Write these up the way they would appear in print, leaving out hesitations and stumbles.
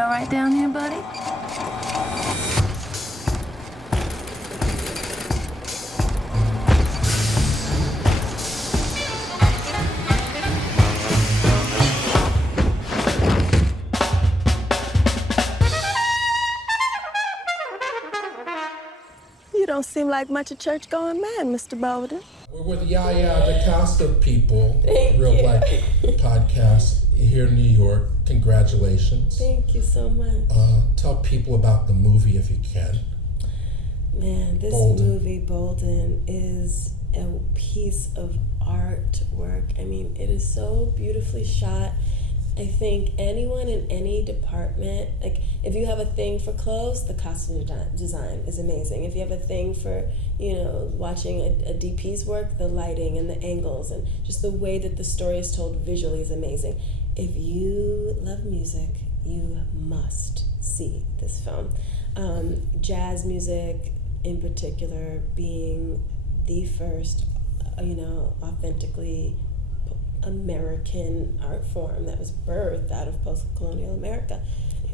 all right down here, buddy? You don't seem like much a church-going man, Mr. Bolden. We're with YaYa DaCosta people, Thank Reelblack podcast here in New York. Congratulations. Thank you so much. Tell people about the movie if you can. Man, this movie, Bolden, is a piece of artwork. I mean, it is so beautifully shot. I think anyone in any department, like if you have a thing for clothes, the costume design is amazing. If you have a thing for, watching a DP's work, the lighting and the angles and just the way that the story is told visually is amazing. If you love music, you must see this film. Jazz music in particular being the first, authentically American art form that was birthed out of post-colonial America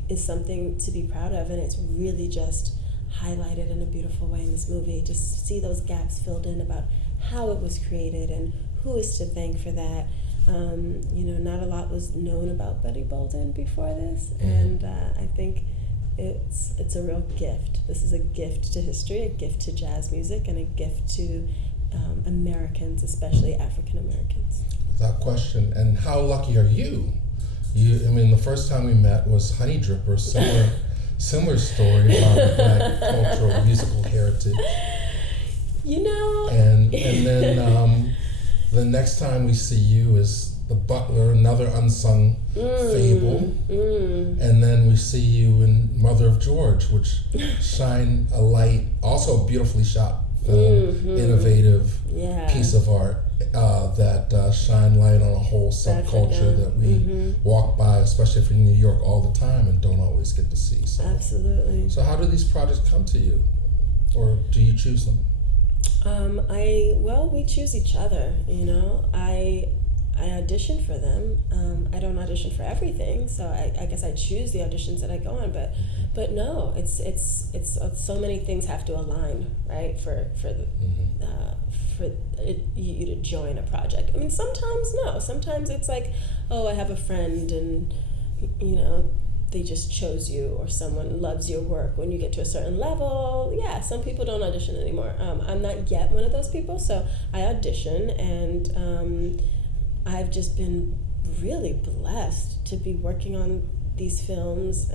is something to be proud of, and it's really just highlighted in a beautiful way in this movie. Just see those gaps filled in about how it was created and who is to thank for that. Not a lot was known about Buddy Bolden before this, and I think it's a real gift. This is a gift to history, a gift to jazz music, and a gift to Americans, especially African Americans. Without question. And how lucky are you? The first time we met was Honey Dripper, similar story about Black cultural musical heritage. And then the next time we see you is The Butler, another unsung fable. And then we see you in Mother of George, which shine a light, also a beautifully shot film, innovative piece of art that shine light on a whole subculture that we walk by, especially if you're in New York all the time and don't always get to see. So. Absolutely. So how do these projects come to you? Or do you choose them? We choose each other, I audition for them. I don't audition for everything, so I guess I choose the auditions that I go on. But no, it's so many things have to align, right? For you to join a project. I mean, sometimes no. Sometimes it's like, oh, I have a friend, and they just chose you, or someone loves your work. When you get to a certain level, some people don't audition anymore. I'm not yet one of those people, so I audition, and I've just been really blessed to be working on these films.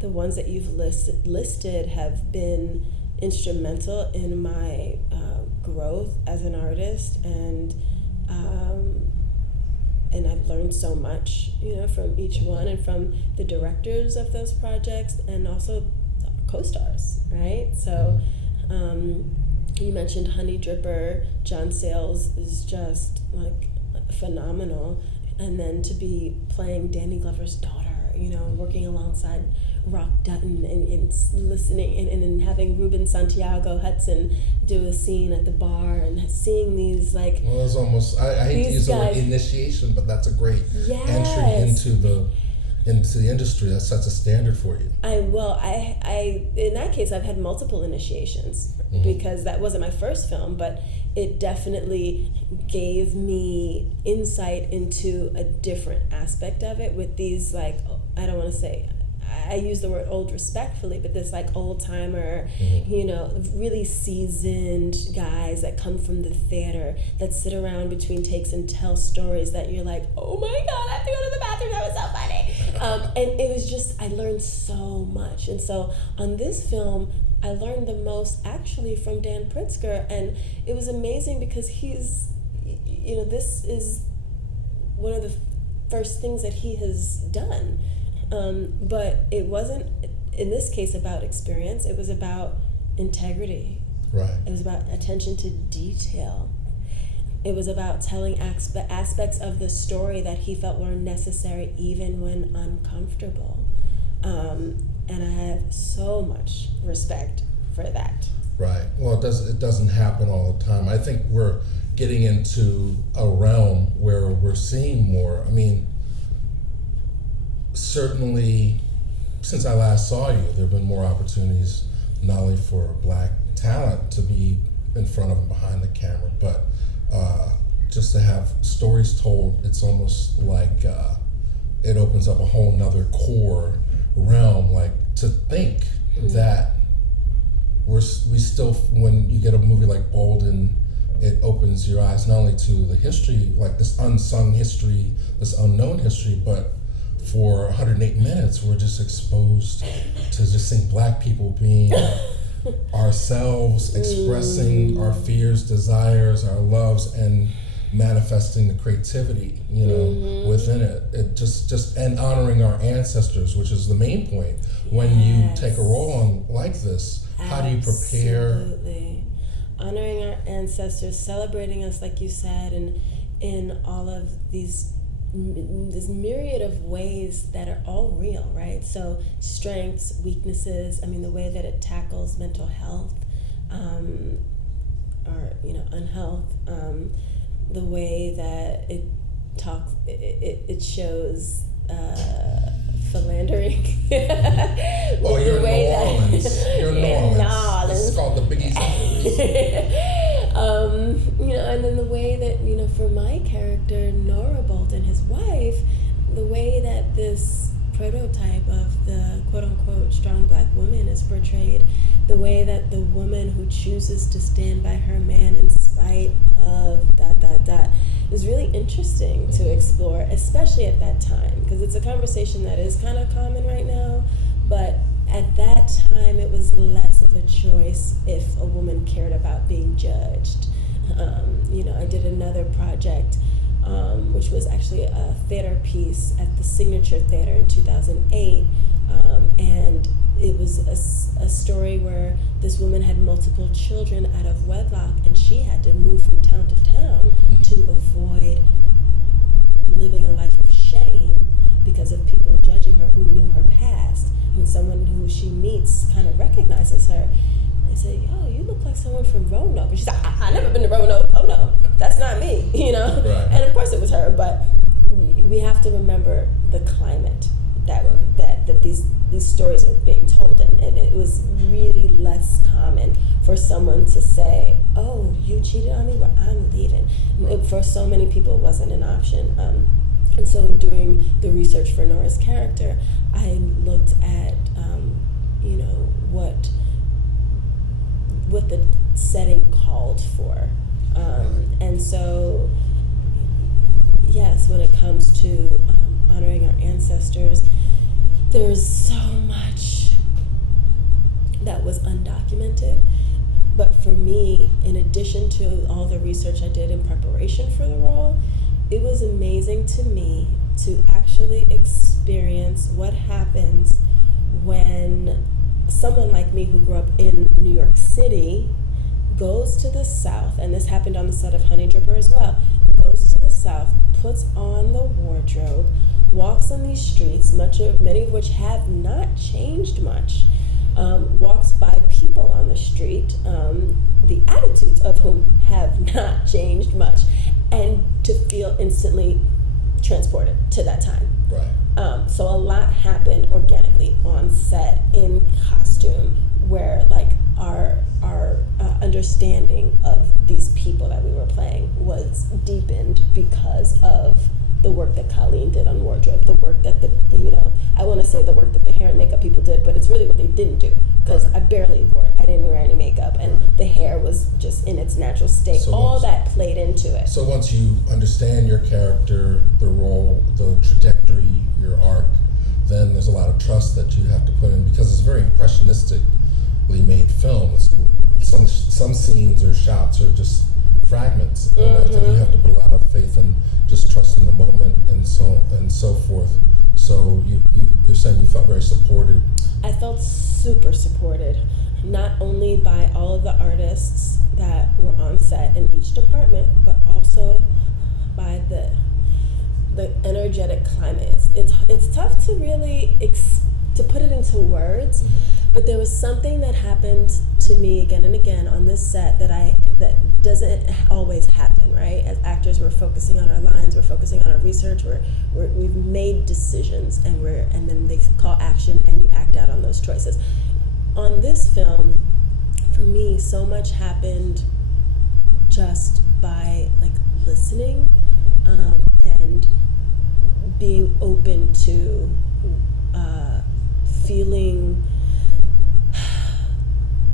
The ones that you've listed have been instrumental in my growth as an artist, and I've learned so much, from each one, and from the directors of those projects, and also co-stars, right? So you mentioned Honey Dripper. John Sayles is just like phenomenal, and then to be playing Danny Glover's daughter, working alongside Rock Dutton and listening and having Ruben Santiago Hudson do a scene at the bar and seeing these like. Well, it's almost, I hate to use the word initiation, but that's a great entry into the industry. That sets a standard for you. I in that case, I've had multiple initiations because that wasn't my first film, but it definitely gave me insight into a different aspect of it with these, like, I don't want to say, I use the word old respectfully, but this like old timer, really seasoned guys that come from the theater that sit around between takes and tell stories that you're like, oh my God, I have to go to the bathroom, that was so funny. And it was just, I learned so much. And so on this film, I learned the most actually from Dan Pritzker, and it was amazing because he's, this is one of the first things that he has done. But it wasn't, in this case, about experience. It was about integrity. Right. It was about attention to detail. It was about telling aspects of the story that he felt were necessary even when uncomfortable. And I have so much respect for that. Right. Well, it doesn't happen all the time. I think we're getting into a realm where we're seeing more. I mean, certainly since I last saw you, there have been more opportunities not only for Black talent to be in front of and behind the camera, but just to have stories told. It's almost like it opens up a whole nother core realm, like to think that we still, when you get a movie like Bolden, it opens your eyes not only to the history, like this unsung history, this unknown history, but for 108 minutes, we're just exposed to just seeing Black people being ourselves, expressing our fears, desires, our loves, and manifesting the creativity, within it. It just and honoring our ancestors, which is the main point. When you take a role on like this, how do you prepare? Absolutely. Honoring our ancestors, celebrating us, like you said, and in all of this myriad of ways that are all real, right? So strengths, weaknesses, the way that it tackles mental health, or unhealth, the way that it talks, it shows philandering. Oh, you're in New Orleans. You're in New Orleans. This is called the Biggie's. And then the way that, for my character, Nora Bolden, his wife, the way that this prototype of the quote-unquote strong Black woman is portrayed, the way that the woman who chooses to stand by her man in spite of ... is really interesting to explore, especially at that time, because it's a conversation that is kind of common right now, but at that time it was less of a choice if a woman cared about being judged. I did another project, which was actually a theater piece at the Signature Theater in 2008, and it was a story where this woman had multiple children out of wedlock, and she had to move from town to town to avoid living a life of shame because of people judging her who knew her past. And someone who she meets kind of recognizes her. They say, "Yo, you look like someone from Roanoke." And she's like, I never been to Roanoke. Oh no, that's not me, Right. And of course it was her, but we have to remember the climate that these stories are being told, and it was really less common for someone to say, "Oh, you cheated on me, well, I'm leaving." For so many people, it wasn't an option. And so in doing the research for Nora's character, I looked at, what the setting called for. And so, yes, when it comes to honoring our ancestors, there's so much that was undocumented. But for me, in addition to all the research I did in preparation for the role, it was amazing to me to actually experience what happens when someone like me who grew up in New York City goes to the South, and this happened on the set of Honey Dripper as well, goes to the South, puts on the wardrobe, walks on these streets, many of which have not changed much, walks by people on the street, the attitudes of whom have not changed much, and to feel instantly transported to that time. Right. So a lot happened organically on set in costume, where our understanding of these people that we were playing was deepened because of the work that Colleen did on wardrobe, the work that I want to say the work that the hair and makeup people did, but it's really what they didn't do, because I didn't wear any makeup, and the hair was just in its natural state. So all that played into it. So once you understand your character, the role, the trajectory, your arc, then there's a lot of trust that you have to put in, because it's a very impressionistically made film. Some scenes or shots are just fragments, and I think you have to put a lot of faith in just trusting the moment and so forth. So you're saying you felt very supported. I felt super supported, not only by all of the artists that were on set in each department, but also by the energetic climate. It's tough to really to put it into words, but there was something that happened to me again and again on this set that doesn't always happen, right? As actors, we're focusing on our lines, we're focusing on our research, we've made decisions, and then they call action, and you act out on those choices. On this film, for me, so much happened just by like listening, and being open to feeling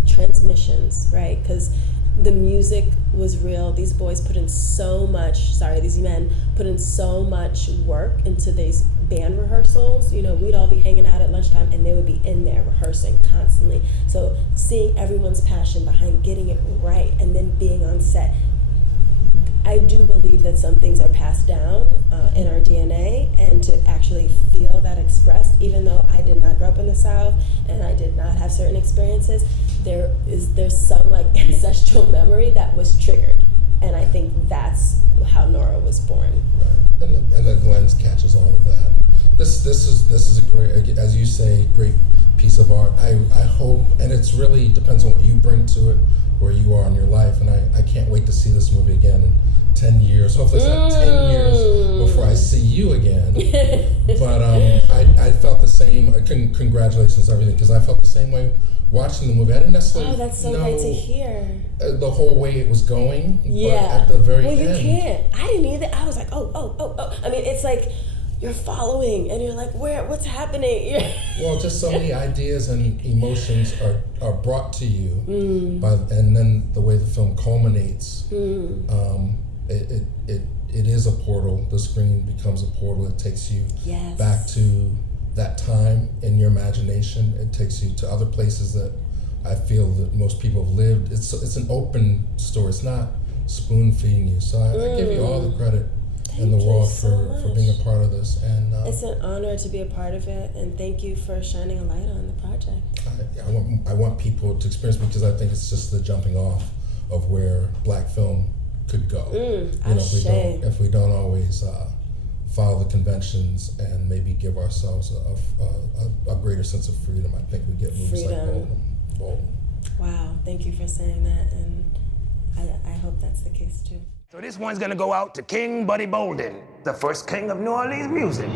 transmissions, right? Because the music was real. These boys put in so much, these men put in so much work into these band rehearsals. You know, we'd all be hanging out at lunchtime and they would be in there rehearsing constantly. So seeing everyone's passion behind getting it right and then being on set, I do believe that some things are passed down in our DNA, and to actually feel that expressed, even though I did not grow up in the South and I did not have certain experiences, there's some like ancestral memory that was triggered, and I think that's how Nora was born. Right, and the lens catches all of that. This is a great, as you say, great piece of art. I hope, and it's really depends on what you bring to it, where you are in your life, and I can't wait to see this movie again in 10 years. Hopefully it's not 10 years before I see you again. But I felt the same, congratulations on everything, because I felt the same way watching the movie. I didn't necessarily that's so know great to hear. The whole way it was going, yeah. But at the very end. Well, you can't. I didn't either. I was like, oh. I mean, it's like, you're following, and you're like, what's happening? Well, just so many ideas and emotions are brought to you, and then the way the film culminates, it is a portal. The screen becomes a portal. It takes you back to that time in your imagination. It takes you to other places that I feel that most people have lived. It's an open story. It's not spoon feeding you. So I give you all the credit in the world for being a part of this, and it's an honor to be a part of it, and thank you for shining a light on the project. I want people to experience it, because I think it's just the jumping off of where Black film could go. If we don't always follow the conventions and maybe give ourselves a greater sense of freedom, I think we get movies like Bolden. Wow, thank you for saying that, and I hope that's the case too. So this one's gonna go out to King Buddy Bolden, the first king of New Orleans music.